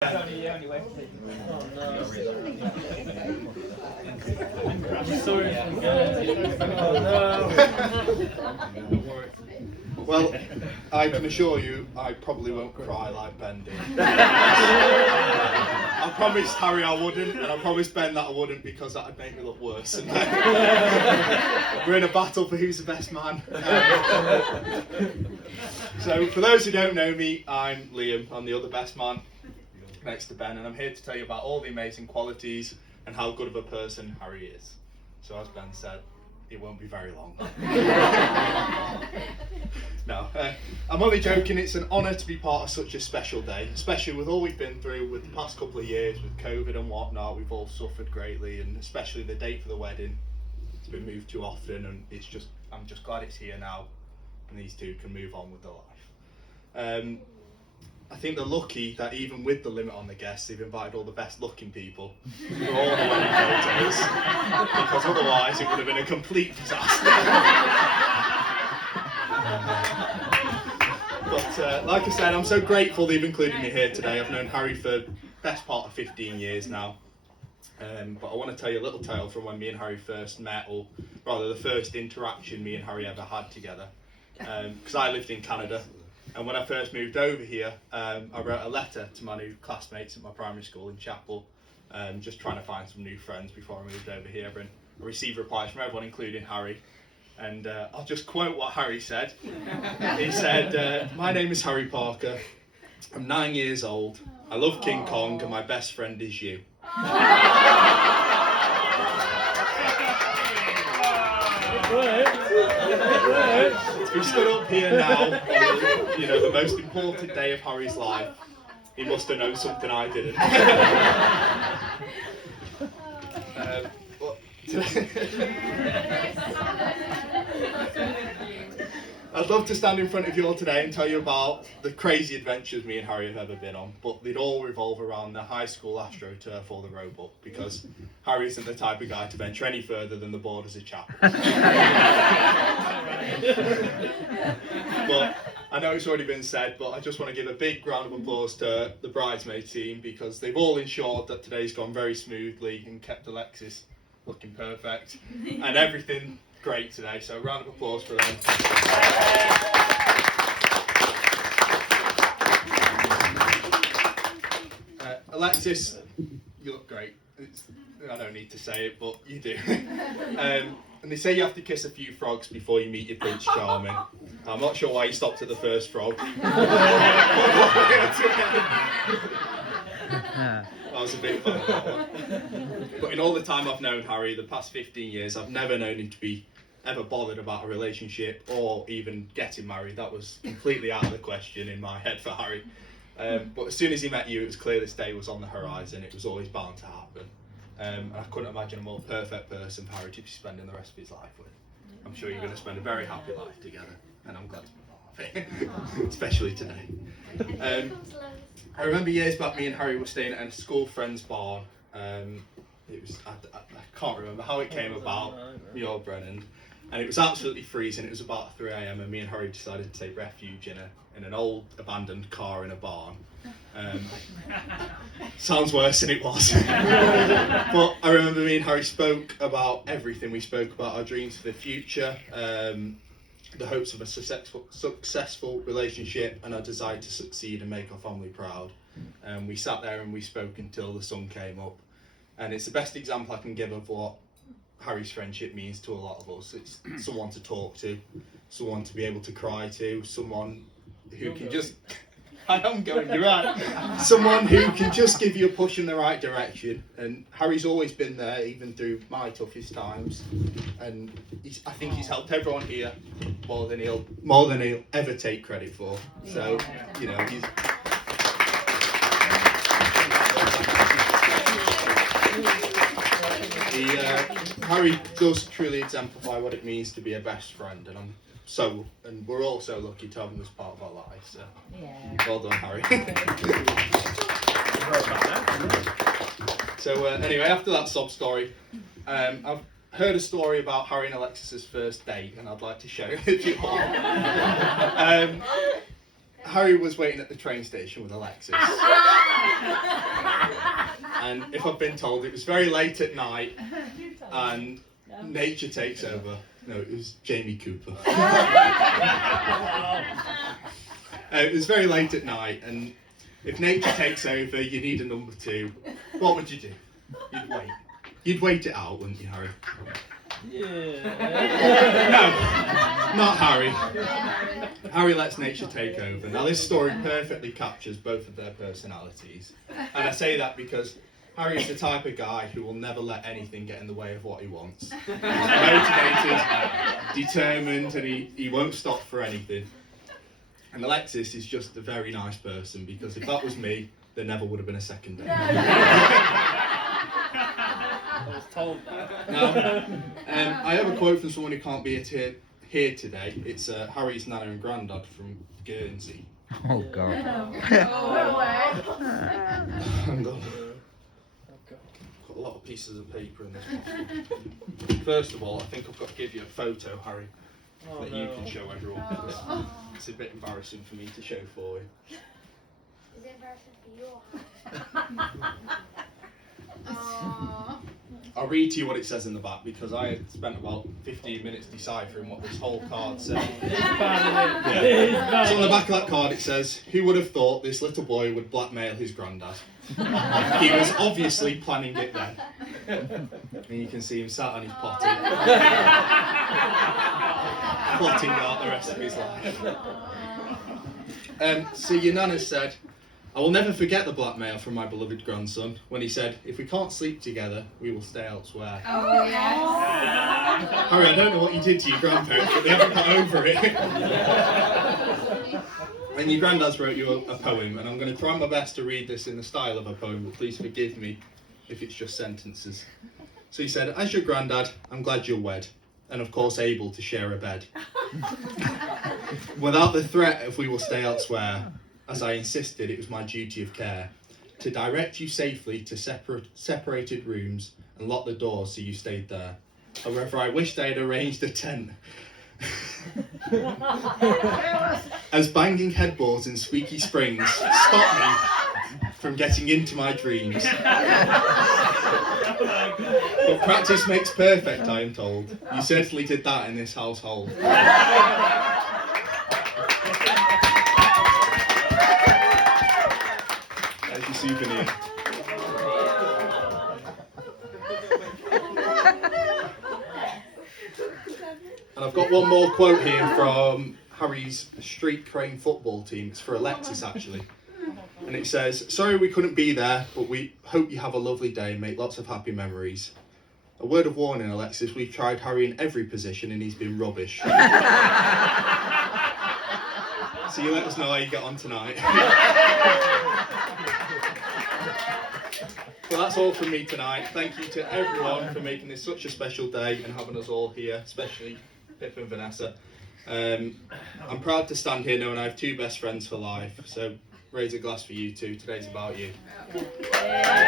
Only way to take it. Oh no. I'm sorry for Oh no. Well, I can assure you, I probably won't cry like Ben did. I promised Harry I wouldn't, and I promised Ben that I wouldn't because that would make me look worse. And we're in a battle for who's the best man. So, for those who don't know me, I'm Liam. I'm the other best man next to Ben, and I'm here to tell you about all the amazing qualities and how good of a person Harry is. So, as Ben said, it won't be very long. No, I'm only joking. It's an honour to be part of such a special day, especially with all we've been through with the past couple of years with COVID and whatnot. We've all suffered greatly, and especially the date for the wedding. It's been moved too often, and I'm just glad it's here now, and these two can move on with their life. I think they're lucky that even with the limit on the guests, they've invited all the best looking people for all the wedding photos, because otherwise it would have been a complete disaster. But like I said, I'm so grateful they've included me here today. I've known Harry for the best part of 15 years now. But I want to tell you a little tale from when me and Harry first met, or rather the first interaction me and Harry ever had together. Because I lived in Canada. And when I first moved over here, I wrote a letter to my new classmates at my primary school in Chapel, just trying to find some new friends before I moved over here. And I received replies from everyone, including Harry. And I'll just quote what Harry said. He said, "My name is Harry Parker. I'm 9 years old. I love King Kong, and my best friend is you." We stood up here now on the most important day of Harry's life. He must have known something I didn't. I'd love to stand in front of you all today and tell you about the crazy adventures me and Harry have ever been on, but they'd all revolve around the high school AstroTurf or the Roebuck, because Harry isn't the type of guy to venture any further than the borders of Chapel. But I know it's already been said, but I just want to give a big round of applause to the bridesmaid team, because they've all ensured that today's gone very smoothly and kept Alexis looking perfect and everything great today. So a round of applause for them. Alexis, you look great. I don't need to say it, but you do. And they say you have to kiss a few frogs before you meet your Prince Charming. I'm not sure why you stopped at the first frog. That was a bit fun. But in all the time I've known Harry, the past 15 years, I've never known him to be ever bothered about a relationship or even getting married. That was completely out of the question in my head for Harry. But as soon as he met you, it was clear this day was on the horizon. It was always bound to happen. And I couldn't imagine a more perfect person for Harry to be spending the rest of his life with. I'm sure you're going to spend a very happy life together, and I'm glad to be part of it, especially today. I remember years back, me and Harry were staying at a school friend's barn. It was I can't remember how it came about, me or Brennan, and it was absolutely freezing. It was about 3 a.m. and me and Harry decided to take refuge in an old abandoned car in a barn. Sounds worse than it was. But I remember me and Harry spoke about everything. We spoke about our dreams for the future, the hopes of a successful relationship, and our desire to succeed and make our family proud. And we sat there and we spoke until the sun came up. And it's the best example I can give of what Harry's friendship means to a lot of us. It's someone to talk to, someone to be able to cry to, someone who can just... I am going, you're right. Someone who can just give you a push in the right direction. And Harry's always been there, even through my toughest times. And I think he's helped everyone here more than he'll ever take credit for. So, he's... Harry does truly exemplify what it means to be a best friend, and we're all so lucky to have him as part of our lives. So, well done, Harry. So anyway, after that sob story, I've heard a story about Harry and Alexis's first date, and I'd like to share it with you all. Harry was waiting at the train station with Alexis. And if I've been told, it was very late at night and nature takes over. No, it was Jamie Cooper. It was very late at night, and if nature takes over, you need a number two. What would you do? You'd wait. You'd wait it out, wouldn't you, Harry? Yeah. No, not Harry. Harry lets nature take over. Now, this story perfectly captures both of their personalities. And I say that because Harry is the type of guy who will never let anything get in the way of what he wants. He's motivated, determined, and he won't stop for anything. And Alexis is just a very nice person, because if that was me, there never would have been a second day. I was told that. Now, I have a quote from someone who can't be here today. It's Harry's nana and granddad from Guernsey. Oh God. Hang on. Got a lot of pieces of paper in this one. First of all, I think I've got to give you a photo, Harry, that you can show everyone. It's a bit embarrassing for me to show for you. Is it embarrassing for you? I'll read to you what it says in the back, because I had spent about 15 minutes deciphering what this whole card said. It's bad, isn't it? Yeah. It is So on the bad. back of that card it says, "Who would have thought this little boy would blackmail his granddad?" He was obviously planning it then. And you can see him sat on his potty, plotting out the rest of his life. So your nana said, "I will never forget the blackmail from my beloved grandson when he said, 'If we can't sleep together, we will stay elsewhere.'" Oh, yes. Harry, I don't know what you did to your grandparents, but they haven't got over it. And your granddad's wrote you a poem, and I'm going to try my best to read this in the style of a poem, but please forgive me if it's just sentences. So he said, "As your granddad, I'm glad you're wed, and of course able to share a bed. Without the threat of we will stay elsewhere, as I insisted it was my duty of care, to direct you safely to separated rooms and lock the doors so you stayed there. However, I wished I had arranged a tent, as banging headboards and squeaky springs stop me from getting into my dreams. But practice makes perfect, I am told. You certainly did that in this household." There's your souvenir. And I've got one more quote here from Harry's Street Crane football team. It's for Alexis, actually. And it says, "Sorry we couldn't be there, but we hope you have a lovely day and make lots of happy memories. A word of warning, Alexis, we've tried Harry in every position and he's been rubbish." So you let us know how you get on tonight. Well, that's all from me tonight. Thank you to everyone for making this such a special day and having us all here, especially Pip and Vanessa. I'm proud to stand here knowing I have two best friends for life, so raise a glass for you two. Today's about you. Yeah.